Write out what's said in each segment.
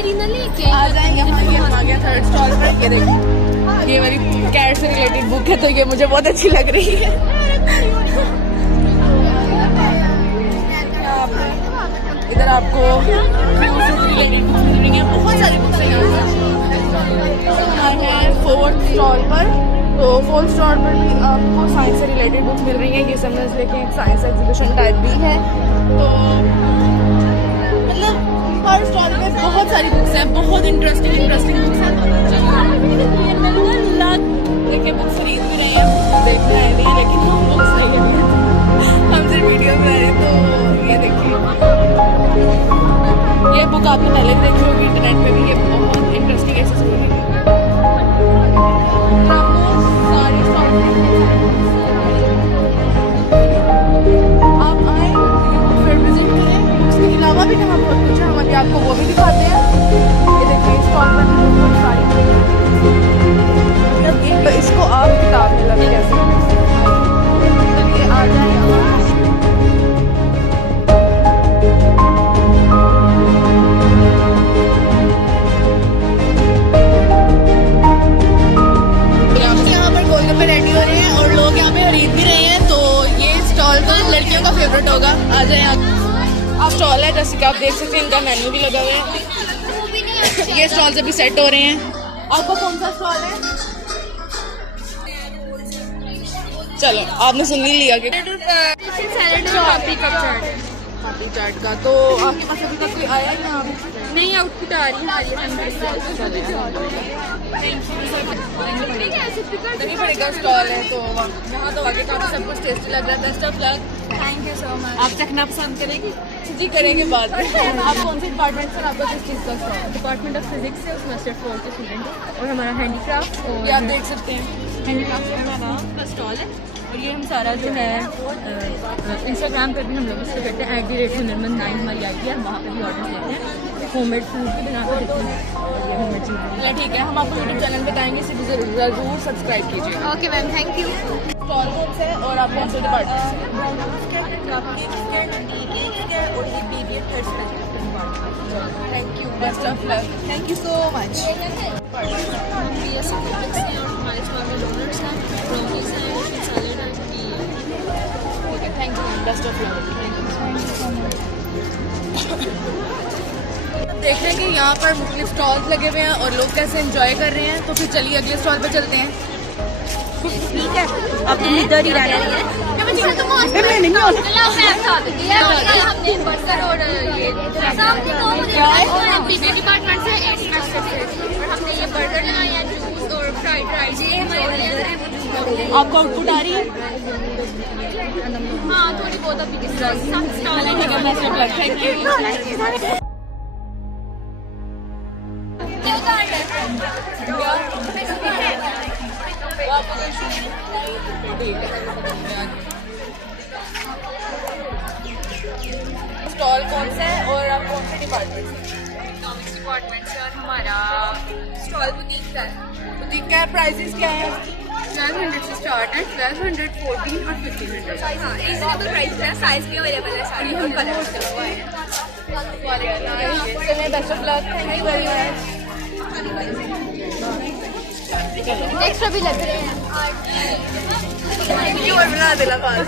मेरी ना लेके आ जाएंगे हम आ गया थर्ड स्टॉल पर। ये देखो ये मेरी कैट से रिलेटेड बुक है, तो ये मुझे बहुत अच्छी लग रही है। इधर आपको व्यू से रिलेटेड बुक्स मिलेंगी, बहुत सारी बुक्स हैं यहाँ है फोर्थ स्टॉल पर। तो फोर्थ स्टॉल पर भी आपको साइंस से रिलेटेड बुक्स मिल रही हैं। ये समझ लेके एक साइंस एग्जीबिशन टाइप भी है। तो मतलब हर स्टॉल पे बहुत सारी बुक्स हैं, बहुत इंटरेस्टिंग बुक्स हैं। देखिए बुक्स खरीद भी रहे हैं, देखने आए नहीं है, लेकिन हम बुक्स नहीं है, हम सिर्फ वीडियो में आए। तो ये देखिए ये बुक आपने पहले भी देखी होगी इंटरनेट पे भी, ये बहुत इंटरेस्टिंग ऐसे स्टोरी है। आपको सारी आप आए फिर विजिट करें। उसके अलावा भी यहाँ बहुत कुछ है, हम अभी आपको वो भी दिखाते हैं। ये देखिए स्टॉल पर बहुत सारी मतलब एक तो इसको आप किताब में लग कैसे चलिए आ जाए। रेडी हो रहे हैं और लोग यहाँ पे खरीद भी रहे हैं। तो ये स्टॉल तो लड़कियों का फेवरेट होगा। आ जाए आप स्टॉल है, जैसे कि आप देख सकते हैं इनका मेन्यू भी लगा हुआ है। ये स्टॉल अभी सेट हो रहे हैं। आपका कौन सा स्टॉल है? चलो आपने सुन ही लिया कि पापड़ी चाट का। तो आपके पास अभी तक कोई आया ही ना? नहीं आउटफिट आ रही है बड़े का स्टॉल है। तो यहाँ तो आगे काफी सब कुछ टेस्टी लग रहा है। Best of luck. Thank you so much. आप चखना पसंद करेंगे? जी करेंगे बाद में। आप कौन से डिपार्टमेंट से? आपका किस चीज़ का स्टॉल? डिपार्टमेंट ऑफ फिजिक्स से, उसमें स्टेप 4 के स्टूडेंट है। और हमारा हैंडीक्राफ्ट और ये आप देख सकते हैं हैंडीक्राफ्ट का स्टॉल है। और ये हम सारा जो है इंस्टाग्राम पे भी हम लोग इसको करते हैं @hunermand9 हमारी आईडी है, वहाँ पे भी ऑर्डर देते हैं। होममेड फूड भी बना कर देते हैं होममेड चीज़ें। ठीक है, हम आपको यूट्यूब चैनल बताएंगे, इसे जरूर सब्सक्राइब कीजिए। Okay ma'am, thank you. Stall कौन से है और आप कौन से डिपार्टमेंट से? Thank you, best of luck. Thank you so much. Thank you, best of luck. देख रहे हैं कि यहाँ पर मुख्तलिफ स्टॉल्स लगे हुए हैं और लोग कैसे एंजॉय कर रहे हैं। तो फिर चलिए अगले स्टॉल पे चलते हैं। ठीक है, अब तुम इधर ही रहना है। डिपार्टमेंट से हमने ये बर्गर लगाए हैं, जूस और फ्राइड राइस। ये हमारे आपको आउटपुट आ रही है? हाँ थोड़ी बहुत अभी थैंक यू। स्टॉल कौन सा है और आप कौन से डिपार्टमेंट से? इकोनॉमिक्स डिपार्टमेंट से। और हमारा स्टॉल बुटीक का है। बुटीक का प्राइसेस क्या है? 1200 से स्टार्ट है, 1200, 14 और 1500। हाँ, रीजनेबल प्राइस है, साइज भी अवेलेबल है सारी। हम colour best of luck. Thank you very much. Extra भी लग रहे हैं। और बना देना बाल।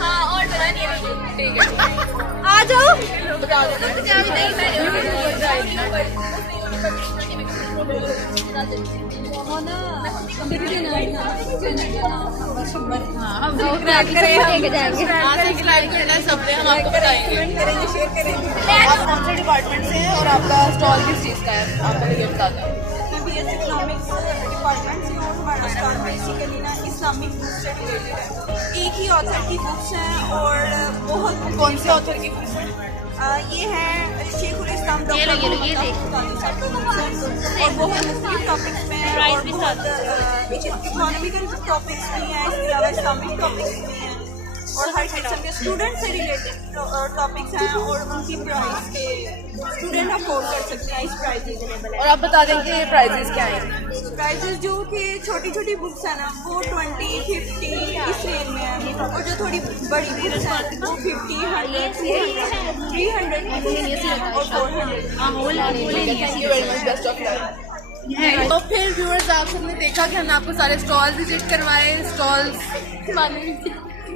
हाँ और बना नहीं। ठीक है, आ जाओ। हम सब्सक्राइब करना सबने, हम आपको बताएंगे। आप कौन से डिपार्टमेंट से हैं और आपका स्टॉल किस चीज़ का है? आपको ये बता दें। इकोनॉमिक्स डिपार्टमेंट से और हमारा स्टॉल बेसिकली ना इस्लामिक बुक से रिलेटेड है। एक ही ऑथर की बुक्स हैं और बहुत। कौन से ऑथर की बुक्स हैं? ये है शेखुल इस्लाम डॉक्टर और बहुत मुख्तलिफ टॉपिक्स में है और बहुत इकोनॉमिकल टॉपिक्स भी हैं, इसके अलावा इस्लामिक टॉपिक्स भी हैं और हर किस्म के स्टूडेंट से रिलेटेड टॉपिक्स हैं और उनकी प्राइस के स्टूडेंट अफोर्ड कर सकते हैं। इस प्राइस अवेलेबल है। और आप बता दें कि प्राइजेस क्या हैं? प्राइजेस जो कि छोटी छोटी बुक्स है ना वो 20, 50 इस रेंज में है, और जो थोड़ी बड़ी बुक्स हैं वो 50, 100, 200, 300 और 400। Thank you very much, best of luck. तो फिर व्यूअर्स, आप सबने देखा कि हमने आपको सारे स्टॉल विजिट करवाए,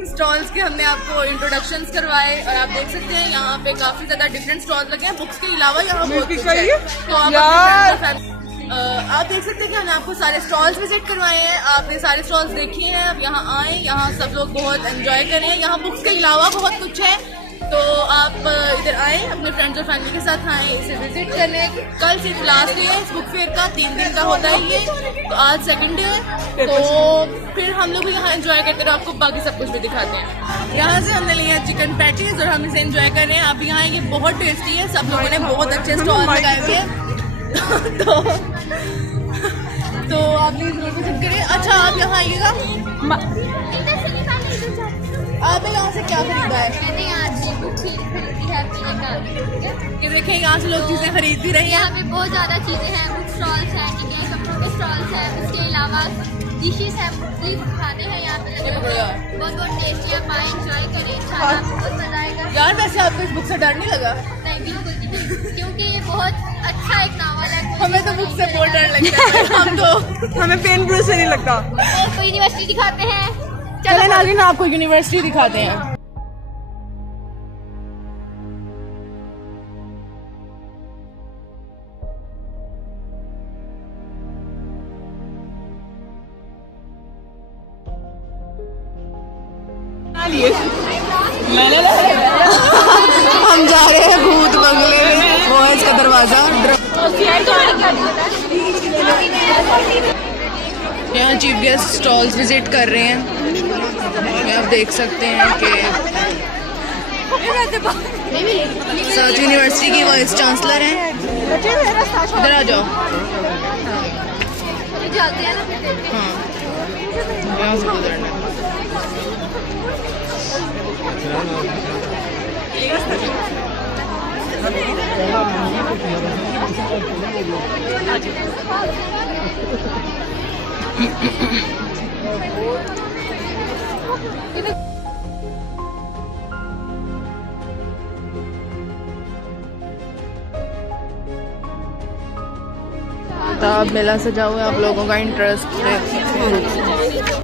स्टॉल्स के हमने आपको इंट्रोडक्शंस करवाए, और आप देख सकते हैं यहाँ पे काफी ज्यादा डिफरेंट स्टॉल्स लगे हैं। बुक्स के अलावा यहाँ बहुत कुछ है, तो आप देख सकते हैं कि हमने आपको सारे स्टॉल्स विजिट करवाए हैं। आपने सारे स्टॉल्स देखे हैं, अब यहाँ आए, यहाँ सब लोग बहुत एंजॉय करें। यहाँ बुक्स के अलावा बहुत कुछ है, तो आप इधर आए, अपने फ्रेंड्स और फैमिली के साथ आए, इसे विजिट करने। कल सिर्फ लास्ट डे है इस बुक फेयर का, 3 दिन का होता है ये, तो आज सेकंड डे है, तो फिर हम लोग भी यहाँ एंजॉय करते हैं, आपको बाकी सब कुछ भी दिखाते हैं। यहाँ से हमने लिया चिकन पैटीज और हम इसे एंजॉय कर रहे हैं। अब यहाँ ये बहुत टेस्टी है, सब लोगों ने बहुत अच्छे स्टॉल लगाए हुए हैं, तो आप प्लीज जरूर विजिट करें। अच्छा, आप यहाँ आइएगा, आपने यहाँ से क्या खरीदा है? मैंने यहाँ से कुछ चीज़ खरीदी है पीने का। कि देखें यहाँ से लोग चीजें खरीद भी रही हैं। यहाँ पे बहुत ज़्यादा चीज़ें हैं, कुछ स्टॉल्स हैं, ठीक है, कपड़ों के स्टॉल्स हैं, उसके अलावा डिशेस हैं, मुख्तलिफ खाने हैं यहाँ पे लगे हुए हैं, बहुत बहुत टेस्टी। आप आए, एंजॉय करें, इंशाल्लाह आपको बहुत मजा आएगा। यार वैसे आपको इस बुक से डर नहीं लगा? नहीं, बिल्कुल भी नहीं, क्योंकि ये बहुत अच्छा एक नावल है। हमें तो बुक से बहुत डर लगता है, हम तो हमें पेन ब्रू से नहीं लगता। आपको यूनिवर्सिटी दिखाते हैं, चले नागिन आपको यूनिवर्सिटी दिखाते हैं। हम जा रहे हैं भूत बंगले में, वो है इसका दरवाजा। यहाँ चीफ गेस्ट स्टॉल्स विजिट कर रहे हैं, आप देख सकते हैं कि साउथ यूनिवर्सिटी की वाइस चांसलर हैं। इधर आ जाओ, जाते हैं ना। हाँ यहाँ से गुजरना। मेला सजा हुआ है, आप लोगों का इंटरेस्ट देख सकते हैं।